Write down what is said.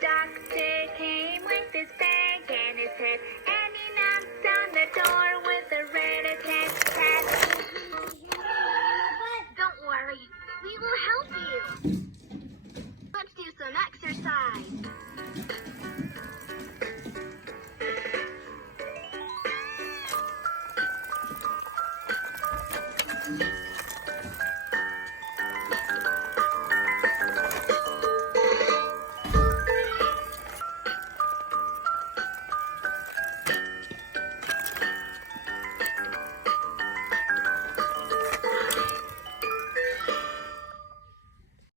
doctor came with his bag and his head, and he knocked on the door with a rat-a-tat-tat. Don't worry, we will help you. Let's do some exercise.